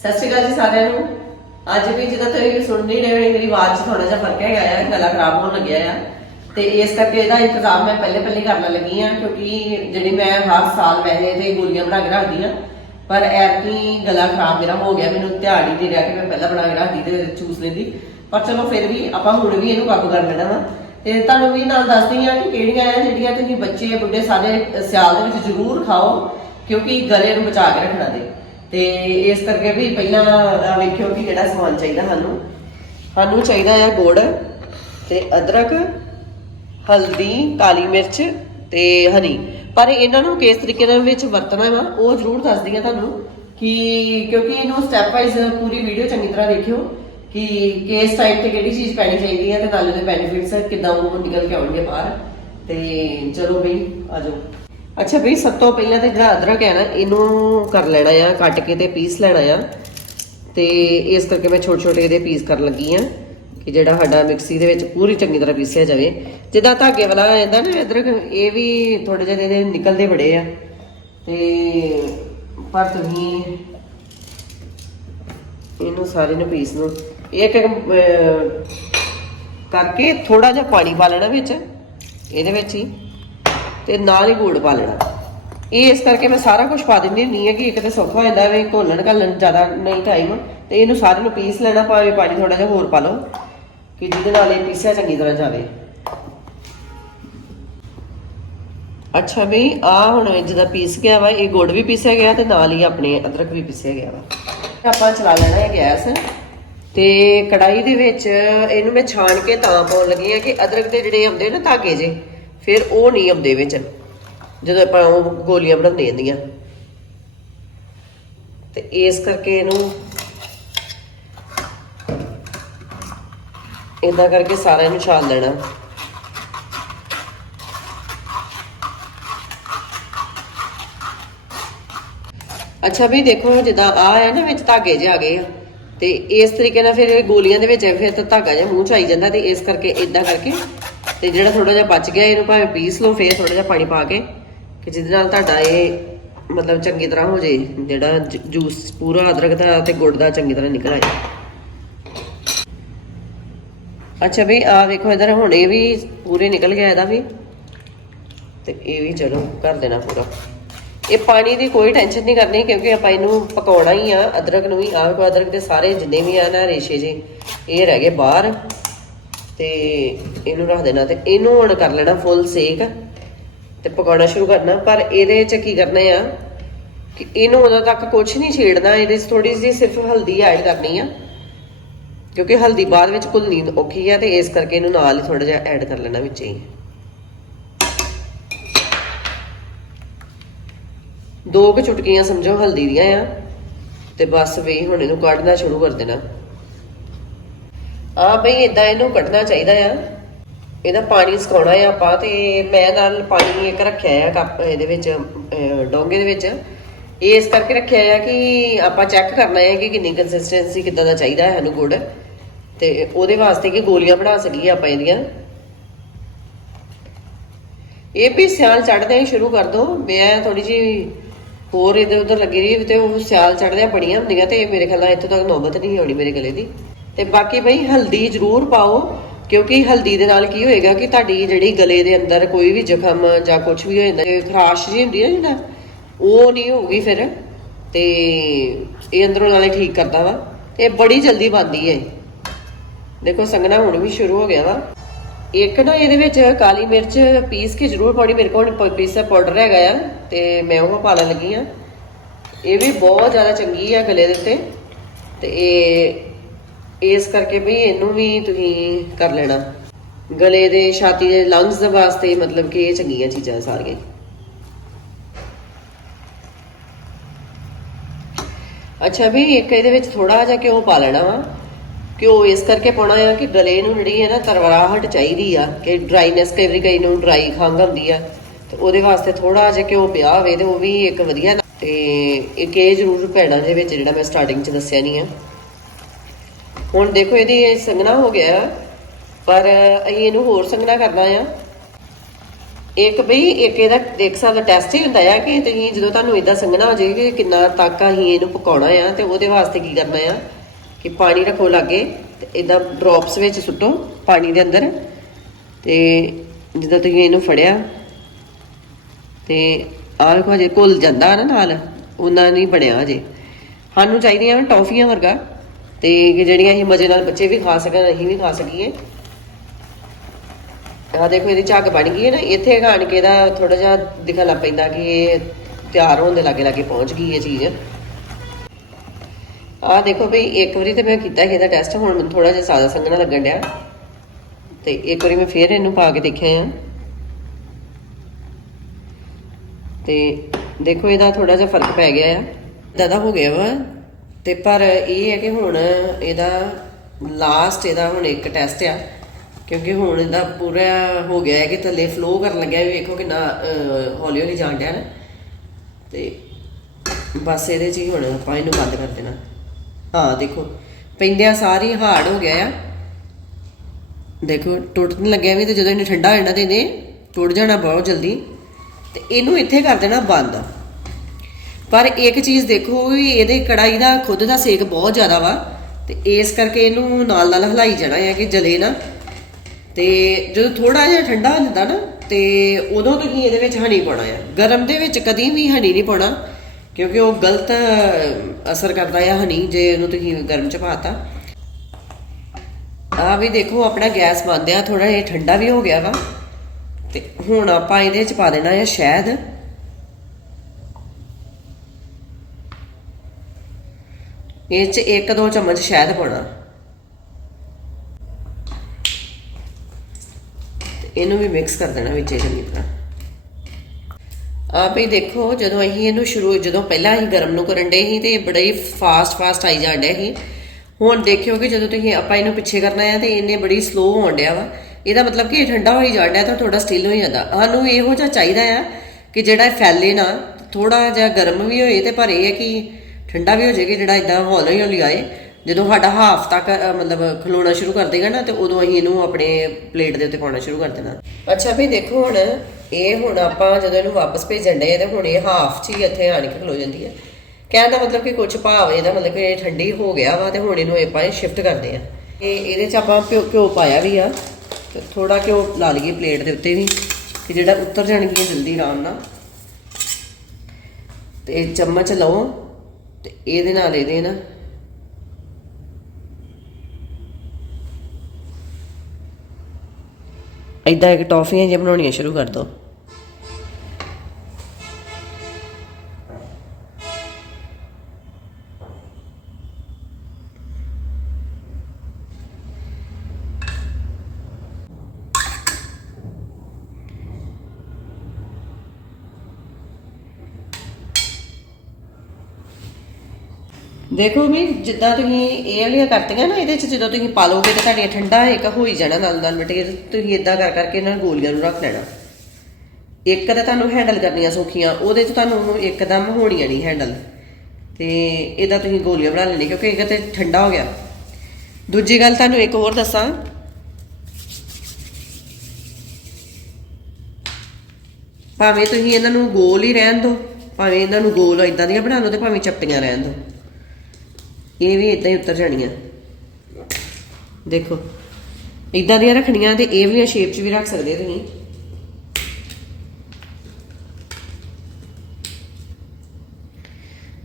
सत श्री अकाल जी सारिਆਂ ਨੂੰ। ਅੱਜ ਵੀ ਜਿੱਦਾਂ ਤੁਸੀਂ ਸੁਣ ਨਹੀਂ ਰਹੇ ਹੋ, ਮੇਰੀ ਆਵਾਜ਼ 'ਚ ਥੋੜਾ ਜਿਹਾ ਫਰਕ ਹੈਗਾ ਆ, ਗਲਾ ਖਰਾਬ ਹੋਣ ਲੱਗਿਆ ਆ ਤੇ ਇਸ ਕਰਕੇ ਇਹਦਾ ਇੰਤਜ਼ਾਮ ਮੈਂ ਪਹਿਲੇ ਕਰਨ ਲੱਗੀ ਆ, ਕਿਉਂਕਿ ਜਿਹੜੀ ਮੈਂ ਹਰ ਸਾਲ ਵੈਸੇ ਤੇ ਗੋਲੀਆਂ ਬਣਾ ਕੇ ਰੱਖਦੀ ਆ, ਪਰ ਐਤਕੀ ਗਲਾ ਖਰਾਬ ਮੇਰਾ ਹੋ ਗਿਆ। ਮੈਨੂੰ ਧਿਆਨ ਹੀ ਨਹੀਂ ਰਿਹਾ ਕਿ ਮੈਂ ਪਹਿਲਾਂ ਬਣਾ ਕੇ ਰੱਖਦੀ ਤੇ ਚੂਸ ਲੈਂਦੀ, ਪਰ ਚਲੋ ਫਿਰ ਵੀ ਆਪਾਂ ਹੁਣ ਵੀ ਇਹਨੂੰ ਕਾਬੂ ਕਰ ਲੈਣਾ ਵਾ। ਤੇ ਤੁਹਾਨੂੰ ਵੀ ਨਾਲ ਦੱਸਦੀ ਆ ਕਿ ਕਿਹੜੀਆਂ ਆ ਜਿਹੜੀਆਂ ਤੁਸੀਂ ਬੱਚੇ ਬੁੱਢੇ ਸਾਰੇ ਸਿਆਲ ਦੇ ਵਿੱਚ ਜ਼ਰੂਰ ਖਾਓ, ਕਿਉਂਕਿ ਗਲੇ ਨੂੰ ਬਚਾ ਕੇ ਰੱਖਣਾ ਦੇ। ਤੇ ਇਸ ਕਰਕੇ ਵੀ ਪਹਿਲਾਂ ਵੇਖਿਓ ਕਿ ਕਿਹੜਾ ਸਮਾਨ ਚਾਹੀਦਾ। ਸਾਨੂੰ ਚਾਹੀਦਾ ਆ ਗੁੜ ਤੇ ਅਦਰਕ, ਹਲਦੀ, ਕਾਲੀ ਮਿਰਚ ਤੇ ਹਨੀ। ਪਰ ਇਹਨਾਂ ਨੂੰ ਕਿਸ ਤਰੀਕੇ ਨਾਲ ਵਿੱਚ ਵਰਤਣਾ ਵਾ ਉਹ ਜ਼ਰੂਰ ਦੱਸਦੀ ਆ ਤੁਹਾਨੂੰ, ਕਿ ਕਿਉਂਕਿ ਇਹਨੂੰ ਸਟੈਪ ਵਾਈਜ਼ ਪੂਰੀ ਵੀਡੀਓ ਚੰਗੀ ਤਰ੍ਹਾਂ ਦੇਖਿਓ ਕਿ ਕਿਸ ਟਾਈਪ ਤੇ ਕਿਹੜੀ ਚੀਜ਼ ਪੈਣੀ ਚਾਹੀਦੀ ਹੈ ਤੇ ਨਾਲੇ ਦੇ ਬੈਨੀਫਿਟਸ ਕਿੱਦਾਂ ਉਹ ਨਿਕਲ ਕੇ ਆਉਣਗੇ ਬਾਹਰ। ਤੇ ਚਲੋ ਬਈ ਆ ਜਾਓ। ਅੱਛਾ ਬਈ, ਸਭ ਤੋਂ ਪਹਿਲਾਂ ਤੇ ਜਿਹੜਾ ਅਦਰਕ ਹੈ ਨਾ, ਇਹਨੂੰ ਕਰ ਲੈਣਾ ਆ ਕੱਟ ਕੇ ਤੇ ਪੀਸ ਲੈਣਾ ਆ। ਤੇ ਇਸ ਕਰਕੇ ਮੈਂ ਛੋਟੇ ਇਹਦੇ ਪੀਸ ਕਰਨ ਲੱਗੀ ਆ ਕਿ ਜਿਹੜਾ ਸਾਡਾ ਮਿਕਸੀ ਦੇ ਵਿੱਚ ਪੂਰੀ ਚੰਗੀ ਤਰ੍ਹਾਂ ਪੀਸਿਆ ਜਾਵੇ। ਜਿੱਦਾਂ ਧਾਗੇ ਵਾਲਾ ਆ ਜਾਂਦਾ ਨਾ ਅਦਰਕ, ਇਹ ਵੀ ਥੋੜੇ ਜਿਹੇ ਇਹਦੇ ਨਿਕਲਦੇ ਬੜੇ ਆ। ਤੇ ਪਰ ਤੁਸੀਂ ਇਹਨੂੰ ਸਾਰੇ ਨੂੰ ਪੀਸ ਨੂੰ ਇੱਕ ਕਰਕੇ ਥੋੜਾ ਜਿਹਾ ਪਾਣੀ ਪਾ ਲੈਣਾ ਵਿੱਚ ਇਹਦੇ ਵਿੱਚ ਹੀ, ਤੇ ਨਾਲ ਹੀ ਗੁੜ ਪਾ ਲੈਣਾ। ਇਹ ਇਸ ਕਰਕੇ ਮੈਂ ਸਾਰਾ ਕੁਝ ਪਾ ਦਿੰਦੀ ਹੁੰਦੀ ਹਾਂ ਕਿ ਇੱਕ ਤਾਂ ਸੌਖਾ ਹੋ ਜਾਂਦਾ ਵੀ ਘੋਲਣ ਘਾਲਣ ਜ਼ਿਆਦਾ ਨਹੀਂ ਟਾਈਮ। ਤੇ ਇਹਨੂੰ ਸਾਰੇ ਨੂੰ ਪੀਸ ਲੈਣਾ, ਭਾਵੇਂ ਪਾਣੀ ਥੋੜਾ ਜਿਹਾ ਹੋਰ ਪਾ ਲਓ ਕਿ ਜਿਹਦੇ ਨਾਲ ਇਹ ਪੀਸਿਆ ਚੰਗੀ ਤਰ੍ਹਾਂ ਜਾਵੇ। ਅੱਛਾ ਵੀ ਆ ਹੁਣ ਜਿੱਦਾਂ ਪੀਸ ਗਿਆ ਵਾ, ਇਹ ਗੁੜ ਵੀ ਪੀਸਿਆ ਗਿਆ ਤੇ ਨਾਲ ਹੀ ਆਪਣੇ ਅਦਰਕ ਵੀ ਪੀਸਿਆ ਗਿਆ ਵਾ। ਆਪਾਂ ਚਲਾ ਲੈਣਾ ਹੈ ਗੈਸ ਤੇ ਕੜਾਈ ਦੇ ਵਿੱਚ ਇਹਨੂੰ ਮੈਂ ਛਾਣ ਕੇ ਤਾਂ ਪਾਉਣ ਲੱਗੀ ਆ ਕਿ ਅਦਰਕ ਦੇ ਜਿਹੜੇ ਆਉਂਦੇ ਨਾ ਧਾਗੇ ਜੇ, ਫਿਰ ਉਹ ਨਹੀਂ ਆਉਂਦੇ ਵਿੱਚ ਜਦੋਂ ਆਪਾਂ ਉਹ ਗੋਲੀਆਂ ਬਣਾਉਂਦੇ ਜਾਂਦੀਆਂ। ਤੇ ਇਸ ਕਰਕੇ ਇਹਨੂੰ ਏਦਾਂ ਕਰਕੇ ਸਾਰਾ ਇਹਨੂੰ ਛਾਣ ਲੈਣਾ। ਅੱਛਾ ਵੀ ਦੇਖੋ, ਜਿੱਦਾਂ ਆ ਹੈ ਨਾ ਵਿੱਚ ਧਾਗੇ ਜਿਹੇ ਆ ਗਏ ਆ, ਤੇ ਇਸ ਤਰੀਕੇ ਨਾਲ ਫਿਰ ਗੋਲੀਆਂ ਦੇ ਵਿੱਚ ਫਿਰ ਤਾਂ ਧਾਗਾ ਜਿਹਾ ਮੂੰਹ ਚ ਆਈ ਜਾਂਦਾ। ਤੇ ਇਸ ਕਰਕੇ ਏਦਾਂ ਕਰਕੇ ਤੇ ਜਿਹੜਾ ਥੋੜਾ ਜਿਹਾ ਬਚ ਗਿਆ ਇਹਨੂੰ ਭਾਵੇਂ ਪੀਸ ਲਓ, ਫਿਰ ਥੋੜਾ ਜਿਹਾ ਪਾਣੀ ਪਾ ਕੇ ਕਿ ਜਿਹਦੇ ਨਾਲ ਤੁਹਾਡਾ ਇਹ ਮਤਲਬ ਚੰਗੀ ਤਰ੍ਹਾਂ ਹੋ ਜੇ, ਜਿਹੜਾ ਜੂਸ ਪੂਰਾ ਅਦਰਕ ਦਾ ਤੇ ਗੁੜ ਦਾ ਚੰਗੀ ਤਰ੍ਹਾਂ ਨਿਕਲ ਆਏ। ਅੱਛਾ ਵੀ ਆ ਵੇਖੋ ਇਧਰ ਹੁਣ ਇਹ ਵੀ ਪੂਰੇ ਨਿਕਲ ਗਿਆ ਇਹਦਾ ਵੀ, ਤੇ ਇਹ ਵੀ ਚਲੋ ਕਰ ਦੇਣਾ ਪੂਰਾ। ਇਹ ਪਾਣੀ ਦੀ ਕੋਈ ਟੈਨਸ਼ਨ ਨਹੀਂ ਕਰਨੀ, ਕਿਉਂਕਿ ਆਪਾਂ ਇਹਨੂੰ ਪਕਾਉਣਾ ਹੀ ਆ ਅਦਰਕ ਨੂੰ ਵੀ। ਆਹ ਅਦਰਕ ਦੇ ਸਾਰੇ ਜਿੰਨੇ ਵੀ ਆ ਨਾ ਰੇਸ਼ੇ ਜੇ ਇਹ ਰਹਿ ਗਏ ਬਾਹਰ, ਤੇ ਇਹਨੂੰ ਰੱਖ ਦੇਣਾ ਤੇ ਇਹਨੂੰ ਹੁਣ ਕਰ ਲੈਣਾ ਫੁੱਲ ਸੇਕ ਤੇ ਪਕਾਉਣਾ ਸ਼ੁਰੂ ਕਰਨਾ। ਪਰ ਇਹਦੇ ਚ ਕੀ ਕਰਨਾ ਆ ਕਿ ਇਹਨੂੰ ਉਦੋਂ ਤੱਕ ਕੁਛ ਨਹੀਂ ਛੇੜਨਾ। ਇਹਦੇ ਚ ਥੋੜੀ ਜਿਹੀ ਸਿਰਫ ਹਲਦੀ ਐਡ ਕਰਨੀ ਆ, ਕਿਉਂਕਿ ਹਲਦੀ ਬਾਅਦ ਵਿੱਚ ਘੁਲਣੀ ਔਖੀ ਆ, ਤੇ ਇਸ ਕਰਕੇ ਇਹਨੂੰ ਨਾਲ ਹੀ ਥੋੜਾ ਜਿਹਾ ਐਡ ਕਰ ਲੈਣਾ ਵਿੱਚ ਹੀ। 2 ਕੁ ਚੁਟਕੀਆਂ ਸਮਝੋ ਹਲਦੀ ਦੀਆਂ ਆ, ਤੇ ਬਸ ਵੀ ਹੁਣ ਇਹਨੂੰ ਕੱਢਣਾ ਸ਼ੁਰੂ ਕਰ ਦੇਣਾ। ਆ ਬਈ ਏਦਾਂ ਇਹਨੂੰ ਕੱਢਣਾ ਚਾਹੀਦਾ ਆ। ਇਹਦਾ ਪਾਣੀ ਸੁਕਾਉਣਾ ਆ ਆਪਾਂ, ਤੇ ਮੈਂ ਨਾਲ ਪਾਣੀ ਇੱਕ ਰੱਖਿਆ ਆ ਕੱਪ ਇਹਦੇ ਵਿੱਚ ਡੋਂਗੇ ਦੇ ਵਿੱਚ। ਇਹ ਇਸ ਕਰਕੇ ਰੱਖਿਆ ਆ ਕਿ ਆਪਾਂ ਚੈੱਕ ਕਰਨਾ ਹੈ ਕਿ ਕਿੰਨੀ ਕੰਸਿਸਟੈਂਸੀ ਕਿੱਦਾਂ ਦਾ ਚਾਹੀਦਾ ਹੈ ਸਾਨੂੰ ਗੁੜ, ਤੇ ਉਹਦੇ ਵਾਸਤੇ ਕਿ ਗੋਲੀਆਂ ਬਣਾ ਸਕੀਏ ਆਪਾਂ ਇਹਦੀਆਂ। ਇਹ ਵੀ ਸਿਆਲ ਚੜ੍ਹਦਿਆਂ ਹੀ ਸ਼ੁਰੂ ਕਰ ਦੋ। ਮੈਂ ਥੋੜੀ ਜਿਹੀ ਹੋਰ ਇੱਧਰ ਉੱਧਰ ਲੱਗੀ ਰਹੀ ਤੇ ਉਹ ਸਿਆਲ ਚੜ੍ਹਦਿਆਂ ਬੜੀਆਂ ਹੁੰਦੀਆਂ, ਤੇ ਮੇਰੇ ਖਿਆਲ ਨਾਲ ਇੱਥੋਂ ਤੱਕ ਨੌਬਤ ਨਹੀਂ ਆਉਣੀ ਮੇਰੇ ਗਲੇ ਦੀ। ਤੇ ਬਾਕੀ ਬਈ ਹਲਦੀ ਜ਼ਰੂਰ ਪਾਓ, ਕਿਉਂਕਿ ਹਲਦੀ ਦੇ ਨਾਲ ਕੀ ਹੋਏਗਾ ਕਿ ਤੁਹਾਡੀ ਜਿਹੜੀ ਗਲੇ ਦੇ ਅੰਦਰ ਕੋਈ ਵੀ ਜ਼ਖਮ ਜਾਂ ਕੁਝ ਵੀ ਹੋ ਜਾਂਦਾ, ਖਰਾਸ਼ ਜਿਹੀ ਹੁੰਦੀ ਹੈ ਜਿਹੜਾ, ਉਹ ਨਹੀਂ ਹੋਊਗੀ ਫਿਰ। ਤੇ ਇਹ ਅੰਦਰੋਂ ਨਾਲੇ ਠੀਕ ਕਰਦਾ ਵਾ, ਤੇ ਬੜੀ ਜਲਦੀ ਬਣਦੀ ਹੈ। ਦੇਖੋ ਸੰਘਣਾ ਹੁਣ ਵੀ ਸ਼ੁਰੂ ਹੋ ਗਿਆ ਵਾ। ਇੱਕ ਨਾ ਇਹਦੇ ਵਿੱਚ ਕਾਲੀ ਮਿਰਚ ਪੀਸ ਕੇ ਜ਼ਰੂਰ ਪਾਉਣੀ। ਮੇਰੇ ਕੋਲ ਪੀਸਾ ਪਾਊਡਰ ਹੈਗਾ ਆ, ਤੇ ਮੈਂ ਉਹ ਪਾ ਲੈਣ ਲੱਗੀ ਆ। ਇਹ ਵੀ ਬਹੁਤ ਜ਼ਿਆਦਾ ਚੰਗੀ ਆ ਗਲੇ ਦੇ ਉੱਤੇ, ਤੇ ਇਹ ਇਸ ਕਰਕੇ ਵੀ ਇਹਨੂੰ ਵੀ ਤੁਸੀਂ ਕਰ ਲੈਣਾ ਗਲੇ ਦੇ, ਛਾਤੀ ਦੇ, ਲੰਗਸ ਦੇ ਵਾਸਤੇ। ਮਤਲਬ ਕਿ ਇਹ ਚੰਗੀਆਂ ਚੀਜ਼ਾਂ ਸਾਰੀਆਂ। ਅੱਛਾ ਵੀ ਇੱਕ ਇਹਦੇ ਵਿੱਚ ਥੋੜਾ ਜਿਹਾ ਘਿਓ ਪਾ ਲੈਣਾ ਵਾ। ਘਿਓ ਇਸ ਕਰਕੇ ਪਾਉਣਾ ਆ ਕਿ ਗਲੇ ਨੂੰ ਜਿਹੜੀ ਹੈ ਨਾ ਤਰਵਰਾਹਟ ਚਾਹੀਦੀ ਆ, ਕਿ ਡਰਾਈਨੈਸ ਕਈ ਨੂੰ ਡਰਾਈ ਖੰਘ ਹੁੰਦੀ ਆ, ਤੇ ਉਹਦੇ ਵਾਸਤੇ ਥੋੜਾ ਜਿਹਾ ਘਿਓ ਪਿਆ ਹੋਵੇ ਤੇ ਉਹ ਵੀ ਇੱਕ ਵਧੀਆ। ਤੇ ਇੱਕ ਇਹ ਜ਼ਰੂਰ ਪੈਣਾ ਦੇ ਵਿੱਚ ਜਿਹੜਾ ਮੈਂ ਸਟਾਰਟਿੰਗ 'ਚ ਦੱਸਿਆ ਨਹੀਂ ਆ। ਹੁਣ ਦੇਖੋ ਇਹਦੀ ਸੰਘਣਾ ਹੋ ਗਿਆ, ਪਰ ਅਸੀਂ ਇਹਨੂੰ ਹੋਰ ਸੰਘਣਾ ਕਰਨਾ ਆ। ਇੱਕ ਬਈ ਇੱਕ ਇਹਦਾ ਇੱਕ ਹਿਸਾਬ ਦਾ ਟੈਸਟ ਹੀ ਹੁੰਦਾ ਆ ਕਿ ਤੁਸੀਂ ਜਦੋਂ ਤੁਹਾਨੂੰ ਇਦਾਂ ਸੰਘਣਾ ਹੋ ਜਾਏ ਕਿ ਕਿੰਨਾ ਤੱਕ ਅਸੀਂ ਇਹਨੂੰ ਪਕਾਉਣਾ ਆ ਤੇ ਉਹਦੇ ਵਾਸਤੇ ਕੀ ਕਰਨਾ ਆ ਕਿ ਪਾਣੀ ਰੱਖੋ ਲਾਗੇ ਤੇ ਇਦਾਂ ਡ੍ਰੌਪਸ ਵਿੱਚ ਸੁੱਟੋ ਪਾਣੀ ਦੇ ਅੰਦਰ ਤੇ ਜਿੱਦਾਂ ਤੁਸੀਂ ਇਹਨੂੰ ਫੜਿਆ ਤੇ ਆਹ ਵੇਖੋ ਜੇ ਘੁਲ ਜਾਂਦਾ ਨਾ ਨਾਲ ਉਹਨਾਂ ਨਹੀਂ ਬਣਿਆ ਅਜੇ ਸਾਨੂੰ ਚਾਹੀਦੀਆਂ ਟੌਫੀਆਂ ਵਰਗਾ ਤੇ ਜਿਹੜੀਆਂ ਅਸੀਂ ਮਜ਼ੇ ਨਾਲ ਬੱਚੇ ਵੀ ਖਾ ਸਕਣ ਅਸੀਂ ਵੀ ਖਾ ਸਕੀਏ ਆਹ ਦੇਖੋ ਇਹਦੀ ਝੱਗ ਬਣ ਗਈ ਹੈ ਨਾ ਇੱਥੇ ਆਣ ਕੇ ਇਹਦਾ ਥੋੜਾ ਜਿਹਾ ਦਿਖਣ ਲੱਗ ਪੈਂਦਾ ਕਿ ਇਹ ਤਿਆਰ ਹੋਣ ਦੇ ਲਾਗੇ ਪਹੁੰਚ ਗਈ ਇਹ ਚੀਜ਼ ਆਹ ਦੇਖੋ ਵੀ ਇੱਕ ਵਾਰੀ ਤੇ ਮੈਂ ਕੀਤਾ ਸੀ ਇਹਦਾ ਟੈਸਟ ਹੁਣ ਮੈਨੂੰ ਥੋੜਾ ਜਿਹਾ ਜ਼ਿਆਦਾ ਸੰਘਣਾ ਲੱਗਣ ਡਿਆ ਤੇ ਇੱਕ ਵਾਰੀ ਮੈਂ ਫੇਰ ਇਹਨੂੰ ਪਾ ਕੇ ਦੇਖਿਆ ਆ ਤੇ ਦੇਖੋ ਇਹਦਾ ਥੋੜਾ ਜਿਹਾ ਫਰਕ ਪੈ ਗਿਆ ਆ ਦਾਦਾ ਹੋ ਗਿਆ ਵਾ ਤੇ ਪਰ ਇਹ ਹੈ ਕਿ ਹੁਣ ਇਹਦਾ ਲਾਸਟ ਇਹਦਾ ਹੁਣ ਇੱਕ ਟੈਸਟ ਆ ਕਿਉਂਕਿ ਹੁਣ ਇਹਦਾ ਪੂਰਾ ਹੋ ਗਿਆ ਹੈ ਕਿ ਥੱਲੇ ਫਲੋ ਕਰਨ ਲੱਗਿਆ ਵੀ ਵੇਖੋ ਕਿੰਨਾ ਹੌਲੀ ਹੌਲੀ ਜਾਣ ਡਿਆ ਨਾ ਤੇ ਬਸ ਇਹਦੇ 'ਚ ਹੀ ਹੁਣ ਆਪਾਂ ਇਹਨੂੰ ਬੰਦ ਕਰ ਦੇਣਾ ਹਾਂ ਦੇਖੋ ਪੈਂਦਿਆਂ ਸਾਰੀ ਹਾਰਡ ਹੋ ਗਿਆ ਆ ਦੇਖੋ ਟੁੱਟਣ ਲੱਗਿਆ ਵੀ ਤੇ ਜਦੋਂ ਇਹਨੇ ਠੰਡਾ ਹੋ ਜਾਣਾ ਤੇ ਇਹਨੇ ਟੁੱਟ ਜਾਣਾ ਬਹੁਤ ਜਲਦੀ ਤੇ ਇਹਨੂੰ ਇੱਥੇ ਕਰ ਦੇਣਾ ਬੰਦ ਪਰ ਇੱਕ ਚੀਜ਼ ਦੇਖੋ ਵੀ ਇਹਦੇ ਕੜਾਈ ਦਾ ਖੁਦ ਦਾ ਸੇਕ ਬਹੁਤ ਜ਼ਿਆਦਾ ਵਾ ਤੇ ਇਸ ਕਰਕੇ ਇਹਨੂੰ ਨਾਲ ਨਾਲ ਹਿਲਾਈ ਜਾਣਾ ਹੈ ਕਿ ਜਲੇ ਨਾ ਤੇ ਜਦੋਂ ਥੋੜਾ ਜਿਹਾ ਠੰਡਾ ਹੋ ਜਾਂਦਾ ਨਾ ਤੇ ਉਦੋਂ ਤੁਸੀਂ ਇਹਦੇ ਵਿੱਚ ਹਨੀ ਪਾਉਣਾ ਆ ਗਰਮ ਦੇ ਵਿੱਚ ਕਦੀ ਵੀ ਹਨੀ ਨਹੀਂ ਪਾਉਣਾ ਕਿਉਂਕਿ ਉਹ ਗਲਤ ਅਸਰ ਕਰਦਾ ਆ ਹਨੀ ਜੇ ਉਹਨੂੰ ਤੁਸੀਂ ਗਰਮ ਚ ਪਾਤਾ ਆ ਵੀ ਦੇਖੋ ਆਪਣਾ ਗੈਸ ਬੰਦ ਆ ਥੋੜਾ ਜਿਹਾ ਠੰਡਾ ਵੀ ਹੋ ਗਿਆ ਵਾ ਤੇ ਹੁਣ ਆਪਾਂ ਇਹਦੇ ਚ ਪਾ ਦੇਣਾ ਆ ਸ਼ਹਿਦ ਇਹ ਚ 1-2 ਚਮਚ ਸ਼ਹਿਦ ਪਾਉਣਾ ਇਹਨੂੰ ਵੀ ਮਿਕਸ ਕਰ ਦੇਣਾ ਵਿੱਚ ਚੰਗੀ ਤਰ੍ਹਾਂ ਆਪ ਹੀ ਦੇਖੋ ਜਦੋਂ ਅਸੀਂ ਇਹਨੂੰ ਜਦੋਂ ਪਹਿਲਾਂ ਅਸੀਂ ਗਰਮ ਨੂੰ ਕਰਨ ਡੇ ਸੀ ਤੇ ਬੜਾ ਹੀ ਫਾਸਟ ਆਈ ਜਾਣ ਡਿਆ ਸੀ ਹੁਣ ਦੇਖਿਓ ਕਿ ਜਦੋਂ ਤੁਸੀਂ ਆਪਾਂ ਇਹਨੂੰ ਪਿੱਛੇ ਕਰਨਾ ਹੈ ਤੇ ਇਹਨੇ ਬੜੀ ਸਲੋ ਹੋਣ ਡਿਆ ਵਾ ਇਹਦਾ ਮਤਲਬ ਕਿ ਇਹ ਠੰਡਾ ਹੋਈ ਜਾਣ ਡਿਆ ਤਾਂ ਥੋੜਾ ਸਟਿਲ ਹੋ ਜਾਂਦਾ ਸਾਨੂੰ ਇਹੋ ਜਿਹਾ ਚਾਹੀਦਾ ਆ ਕਿ ਜਿਹੜਾ ਫੈਲੇ ਨਾ ਥੋੜਾ ਜਿਹਾ ਗਰਮ ਵੀ ਹੋਏ ਤੇ ਪਰ ਇਹ ਹੈ ਕਿ ਠੰਡਾ ਵੀ ਹੋ ਜਾਏਗਾ ਜਿਹੜਾ ਇਦਾਂ ਹੌਲੀ ਹੌਲੀ ਆਏ ਜਦੋਂ ਸਾਡਾ ਹਾਫ ਤੱਕ ਮਤਲਬ ਖਲੋਣਾ ਸ਼ੁਰੂ ਕਰ ਦੇਗਾ ਨਾ ਤੇ ਉਦੋਂ ਅਸੀਂ ਇਹਨੂੰ ਆਪਣੇ ਪਲੇਟ ਦੇ ਉੱਤੇ ਪਾਉਣਾ ਸ਼ੁਰੂ ਕਰ ਦੇਣਾ ਅੱਛਾ ਵੀ ਦੇਖੋ ਹੁਣ ਆਪਾਂ ਜਦੋਂ ਇਹਨੂੰ ਵਾਪਸ ਭੇਜਣ ਡਏ ਤੇ ਹੁਣ ਇਹ ਹਾਫ 'ਚ ਹੀ ਇੱਥੇ ਆਣ ਕੇ ਖਲੋ ਜਾਂਦੀ ਹੈ ਕਹਿਣ ਦਾ ਮਤਲਬ ਕਿ ਕੁਝ ਭਾਵ ਇਹਦਾ ਮਤਲਬ ਕਿ ਇਹ ਠੰਡੀ ਹੋ ਗਿਆ ਵਾ ਤੇ ਹੁਣ ਇਹਨੂੰ ਆਪਾਂ ਸ਼ਿਫਟ ਕਰਦੇ ਆ ਇਹਦੇ 'ਚ ਆਪਾਂ ਘਿਓ ਪਾਇਆ ਵੀ ਆ ਤੇ ਥੋੜਾ ਘਿਓ ਲਾ ਲਈਏ ਪਲੇਟ ਦੇ ਉੱਤੇ ਵੀ ਕਿ ਜਿਹੜਾ ਉੱਤਰ ਜਾਣਗੀਆਂ ਜਲਦੀ ਆਰਾਮ ਨਾਲ ਤੇ ਚਮਚ ਲਓ ਤੇ ਇਹਦੇ ਨਾਲ ਇਹਦੇ ਨਾ ਇਦਾਂ ਇੱਕ ਟੌਫੀਆਂ ਜਿਹੀਆਂ ਬਣਾਉਣੀਆਂ ਸ਼ੁਰੂ ਕਰ ਦੋ ਦੇਖੋ ਵੀ ਜਿੱਦਾਂ ਤੁਸੀਂ ਇਹ ਵਾਲੀਆਂ ਕਰਤੀਆਂ ਨਾ ਇਹਦੇ 'ਚ ਜਦੋਂ ਤੁਸੀਂ ਪਾ ਲਓਗੇ ਤਾਂ ਤੁਹਾਡੀਆਂ ਠੰਡਾ ਇੱਕ ਹੋ ਹੀ ਜਾਣਾ ਨਾਲ ਮਟੀਰੀਅਲ ਤੁਸੀਂ ਇਦਾਂ ਕਰਕੇ ਇਹਨਾਂ ਗੋਲੀਆਂ ਨੂੰ ਰੱਖ ਲੈਣਾ ਇੱਕ ਤਾਂ ਤੁਹਾਨੂੰ ਹੈਂਡਲ ਕਰਨੀਆਂ ਸੌਖੀਆਂ ਉਹਦੇ 'ਚ ਤੁਹਾਨੂੰ ਇੱਕਦਮ ਹੋਣੀਆਂ ਨਹੀਂ ਹੈਂਡਲ ਤੇ ਇਹਦਾ ਤੁਸੀਂ ਗੋਲੀਆਂ ਬਣਾ ਲੈਣੀ ਕਿਉਂਕਿ ਇਹ ਤੇ ਠੰਡਾ ਹੋ ਗਿਆ ਦੂਜੀ ਗੱਲ ਤੁਹਾਨੂੰ ਇੱਕ ਹੋਰ ਦੱਸਾਂ ਭਾਵੇਂ ਤੁਸੀਂ ਇਹਨਾਂ ਨੂੰ ਗੋਲ ਹੀ ਰਹਿਣ ਦਿਓ ਭਾਵੇਂ ਇਹਨਾਂ ਨੂੰ ਗੋਲ ਇਦਾਂ ਦੀਆਂ ਬਣਾ ਲਓ ਤੇ ਭਾਵੇਂ ਚਪਟੀਆਂ ਰਹਿਣ ਦਿਓ ਇਹ ਵੀ ਇਦਾਂ ਹੀ ਉਤਰ ਜਾਣੀਆਂ ਦੇਖੋ ਇਦਾਂ ਦੀਆਂ ਰੱਖਣੀਆਂ ਤੇ ਇਹ ਵੀ ਸ਼ੇਪ 'ਚ ਵੀ ਰੱਖ ਸਕਦੇ ਤੁਸੀਂ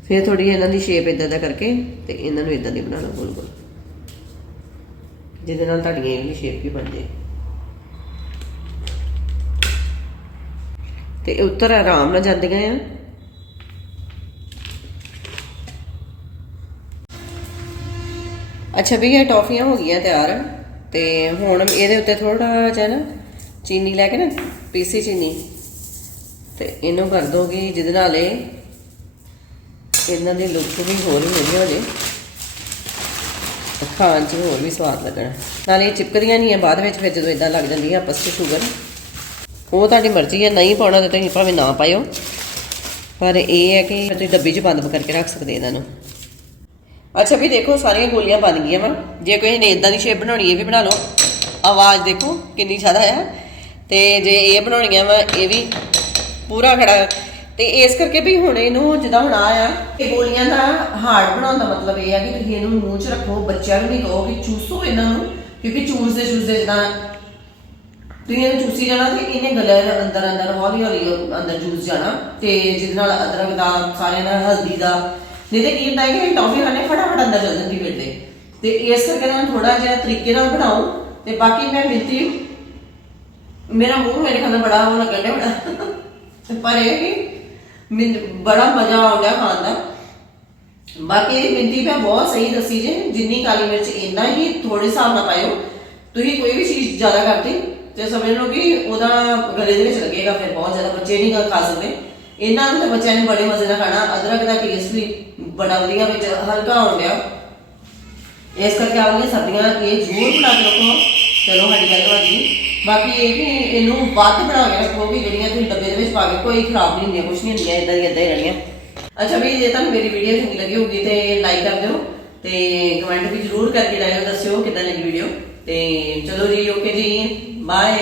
ਫਿਰ ਥੋੜੀ ਇਹਨਾਂ ਦੀ ਸ਼ੇਪ ਇਦਾਂ ਦਾ ਕਰਕੇ ਤੇ ਇਹਨਾਂ ਨੂੰ ਇਦਾਂ ਦੀ ਬਣਾ ਲਓ ਗੋਲ ਗੋਲ ਜਿਹਦੇ ਨਾਲ ਤੁਹਾਡੀਆਂ ਇਹ ਵੀ ਸ਼ੇਪ ਵੀ ਬਣ ਜਾਏ ਤੇ ਉੱਤਰ ਆਰਾਮ ਨਾਲ ਜਾਂਦੀਆਂ ਆ ਅੱਛਾ ਵੀ ਇਹ ਟੌਫੀਆਂ ਹੋ ਗਈਆਂ ਤਿਆਰ ਤੇ ਹੁਣ ਇਹਦੇ ਉੱਤੇ ਥੋੜਾ ਜਿਹਾ ਨਾ ਚੀਨੀ ਲੈ ਕੇ ਨਾ ਪੀਸੀ ਚੀਨੀ ਤੇ ਇਹਨੂੰ ਕਰ ਦੋਗੇ ਜਿਹਦੇ ਨਾਲ ਇਹਨਾਂ ਦੀ ਲੁੱਕ ਵੀ ਹੋਰ ਵੀ ਵਧੀਆ ਹੋ ਜੇ ਖਾਣ 'ਚ ਹੋਰ ਵੀ ਸਵਾਦ ਲੱਗਣਾ ਨਾਲੇ ਇਹ ਚਿਪਕਦੀਆਂ ਨਹੀਂ ਆ ਬਾਅਦ ਵਿੱਚ ਫਿਰ ਜਦੋਂ ਇਦਾਂ ਲੱਗ ਜਾਂਦੀ ਹੈ ਆਪਸ 'ਚ ਸ਼ੂਗਰ ਉਹ ਤੁਹਾਡੀ ਮਰਜ਼ੀ ਹੈ ਨਹੀਂ ਪਾਉਣਾ ਤਾਂ ਤੁਸੀਂ ਭਾਵੇਂ ਨਾ ਪਾਇਓ ਪਰ ਇਹ ਹੈ ਕਿ ਤੁਸੀਂ ਡੱਬੀ 'ਚ ਬੰਦ ਕਰਕੇ ਰੱਖ ਸਕਦੇ ਇਹਨਾਂ ਨੂੰ ਅੱਛਾ ਵੀ ਦੇਖੋ ਸਾਰੀਆਂ ਗੋਲੀਆਂ ਬਣ ਗਈਆਂ ਵਾ ਜੇ ਕੋਈ ਨੇ ਇਦਾਂ ਦੀ ਸ਼ੇਪ ਬਣਾਉਣੀ ਇਹ ਵੀ ਬਣਾ ਲਓ ਆਵਾਜ਼ ਦੇਖੋ ਕਿੰਨੀ ਜ਼ਿਆਦਾ ਆ ਤੇ ਜੇ ਇਹ ਬਣਾਉਣੀਆਂ ਵਾ ਇਹ ਵੀ ਪੂਰਾ ਖੜਾ। ਤੇ ਇਸ ਕਰਕੇ ਵੀ ਹੁਣ ਇਹਨੂੰ ਜਿੱਦਾਂ ਹੁਣ ਆ ਇਹ ਗੋਲੀਆਂ ਦਾ ਹਾਰਡ ਬਣਾਉਣ ਦਾ ਮਤਲਬ ਇਹ ਆ ਕਿ ਤੁਸੀਂ ਇਹਨੂੰ ਮੂੰਹ 'ਚ ਰੱਖੋ, ਬੱਚਿਆਂ ਨੂੰ ਨਹੀਂ ਕਹੋ ਕਿ ਚੂਸੋ ਇਹਨਾਂ ਨੂੰ, ਕਿਉਂਕਿ ਚੂਸਦੇ ਜਿੱਦਾਂ ਤੁਸੀਂ ਇਹਨੂੰ ਚੂਸੀ ਜਾਣਾ ਤੇ ਇਹਨੇ ਗਲੇ ਦੇ ਅੰਦਰ ਅੰਦਰ ਹੌਲੀ ਹੌਲੀ ਅੰਦਰ ਜੂਸ ਜਾਣਾ, ਤੇ ਜਿਹਦੇ ਨਾਲ ਅਦਰਕ ਦਾ ਸਾਰਿਆਂ ਦਾ ਹਲਦੀ ਦਾ ਨਹੀਂ ਤੇ ਕੀ ਹੁੰਦਾ ਹੈ ਕਿ ਟੌਫੀ ਖਾਣੇ ਫਟਾਫਟ ਅੰਦਰ ਚੱਲ ਜਾਂਦੀ ਪੇਟ ਤੇ ਇਸ ਕਰਕੇ ਨਾ ਥੋੜਾ ਜਿਹਾ ਤਰੀਕੇ ਨਾਲ ਬਣਾਓ। ਤੇ ਬਾਕੀ ਮੈਂ ਮਿਲਤੀ ਮੇਰਾ ਮੂੰਹ ਮੇਰੇ ਖਾਣਾ ਬੜਾ ਉਹ ਲੱਗਣ ਡਿਆ ਪਰ ਇਹ ਕਿ ਮੈਨੂੰ ਬੜਾ ਮਜ਼ਾ ਆਉਂਦਾ ਖਾਣ ਦਾ। ਬਾਕੀ ਮਿੰਤੀ ਮੈਂ ਬਹੁਤ ਸਹੀ ਦੱਸੀ ਜੇ, ਜਿੰਨੀ ਕਾਲੀ ਮਿਰਚ ਇੰਨਾ ਹੀ ਥੋੜੇ ਹਿਸਾਬ ਨਾਲ ਪਾਇਓ। ਤੁਸੀਂ ਕੋਈ ਵੀ ਚੀਜ਼ ਜ਼ਿਆਦਾ ਕਰਤੀ ਤੇ ਸਮਝ ਲਓ ਕਿ ਉਹਦਾ ਗਲੇ ਦੇ ਵਿੱਚ ਲੱਗੇਗਾ, ਫਿਰ ਬਹੁਤ ਜ਼ਿਆਦਾ ਬੱਚੇ ਨਹੀਂ ਖਾ ਸਕਦੇ। ਇਹਨਾਂ ਨੂੰ ਤਾਂ ਬੱਚਿਆਂ ਨੇ ਬੜੇ ਮਜ਼ੇ ਨਾਲ ਖਾਣਾ। ਅਦਰਕ ਦਾ ਟੇਸਟ ਵੀ ਬੜਾ ਵਧੀਆ ਵਿੱਚ ਹਲਕਾ ਆਉਣ ਡਿਆ, ਇਸ ਕਰਕੇ ਆਉਂਦੀਆਂ ਸਰਦੀਆਂ ਇਹ ਜ਼ਰੂਰ ਬਣਾ ਕੇ ਰੱਖੋ। ਚਲੋ ਸਾਡੀ ਗੱਲ ਬਣ ਗਈ। ਬਾਕੀ ਇਹ ਕਿ ਇਹਨੂੰ ਵੱਧ ਬਣਾ ਕੇ ਰੱਖੋ ਕਿ ਜਿਹੜੀਆਂ ਤੁਸੀਂ ਡੱਬੇ ਦੇ ਵਿੱਚ ਪਾ ਕੇ ਕੋਈ ਖਰਾਬ ਨਹੀਂ ਹੁੰਦੀਆਂ, ਕੁਛ ਨਹੀਂ ਹੁੰਦੀਆਂ, ਇਦਾਂ ਹੀ ਰਹਿਣੀਆਂ। ਅੱਛਾ ਵੀ ਜੇ ਤੁਹਾਨੂੰ ਮੇਰੀ ਵੀਡੀਓ ਚੰਗੀ ਲੱਗੀ ਹੋਊਗੀ ਤੇ ਲਾਈਕ ਕਰ ਦਿਓ ਤੇ ਕਮੈਂਟ ਵੀ ਜ਼ਰੂਰ ਕਰਕੇ ਦੱਸਿਓ ਕਿੱਦਾਂ ਲੱਗੀ ਵੀਡੀਓ। ਤੇ ਚਲੋ ਜੀ, ਓਕੇ ਜੀ, ਬਾਏ।